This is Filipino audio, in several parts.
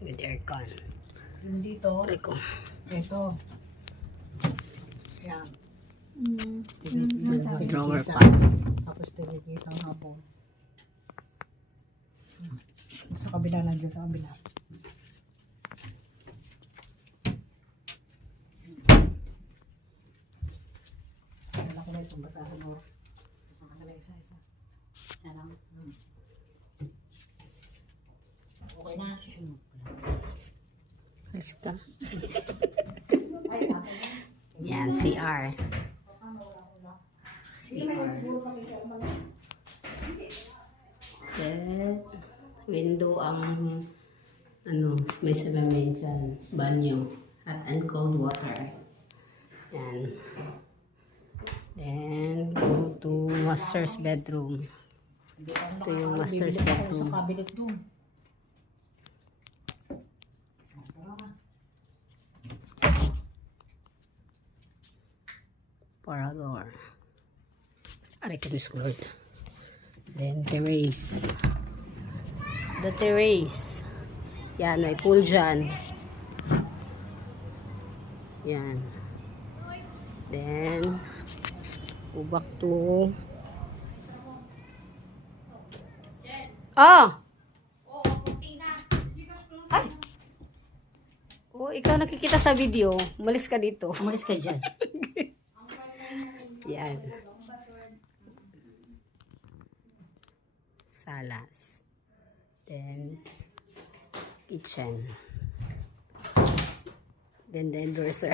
with aircon. Yung dito, Rico. ito. Yan. Drawer pa. Tapos tinikis ang hapon. Sa kabila lang dyan, sa kabila. Dala ko na isang basahan mo. Isang kanila isa-isa. Yan lang. Okay na. Alis ka. Yan, CR. CR. Then, window ang may salamin dyan. Banyo. Hot and cold water. Yan. Then, go to master's bedroom. Ito yung master's bedroom. Sa cabinet doon. Parador. Aray ka, Diyos ko, Lord. Then, terrace. The terrace. Yan, may pool dyan. Yan. Then, go back to... Ah! Ay! Oh, ikaw nakikita sa video. Umalis ka dito. Umalis ka dyan. Yan. Salas. Then, kitchen. Then, the endorser.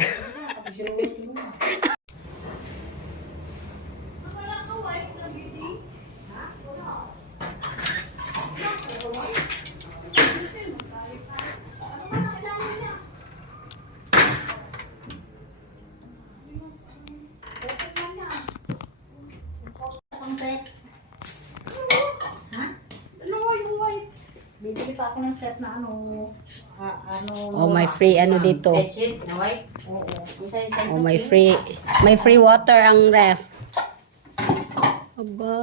Bibili pa ako ng set na Oh, may free ano dito. bedsheet na white. Oo. Oh, may free water ang ref. Aba.